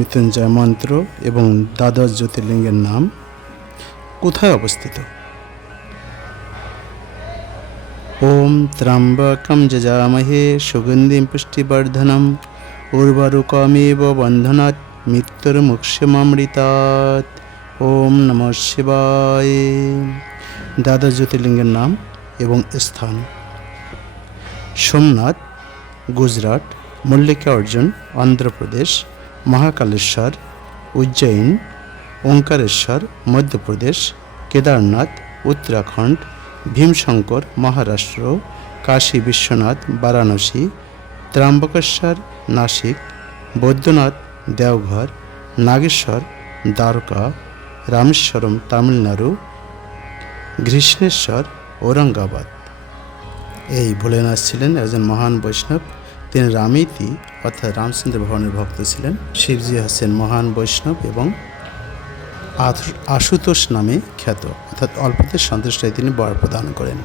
মহামৃত্যুঞ্জয় মন্ত্র এবং দ্বাদশ জ্যোতির্লিঙ্গের নাম কোথায় অবস্থিত? ওম ত্র্যম্বকম যজামহে সুগন্ধিম পুষ্টিবর্ধনম উর্বরুকমেব বন্ধনাৎ মৃত্যুর্মুক্ষমামৃতাৎ। ওম নম শিবায়। দ্বাদশ জ্যোতির্লিঙ্গের নাম এবং স্থান। সোমনাথ, গুজরাট, মল্লিকা অর্জুন, অন্ধ্রপ্রদেশ। মহাকালেশ্বর, উজ্জয়িন, ওঙ্কারেশ্বর, মধ্যপ্রদেশ, কেদারনাথ, উত্তরাখণ্ড, ভীমশঙ্কর, মহারাষ্ট্র, কাশী বিশ্বনাথ, বারাণসী ত্রাম্বকেশ্বর নাসিক, বৈদ্যনাথ, দেওঘর, নাগেশ্বর, দ্বারকা, রামেশ্বরম, তামিলনাড়ু, ঘৃষ্ণেশ্বর, ঔরঙ্গাবাদ। এই ভোলেনাথ ছিলেন একজন মহান বৈষ্ণব। তিনি রামেতি, অর্থাৎ রামচন্দ্র ভবনের ভক্ত ছিলেন, শিবজি হাসেন মহান বৈষ্ণব এবং আশুতোষ নামে খ্যাত, অর্থাৎ অল্পতে সন্তুষ্টায় তিনি বর প্রদান করেন।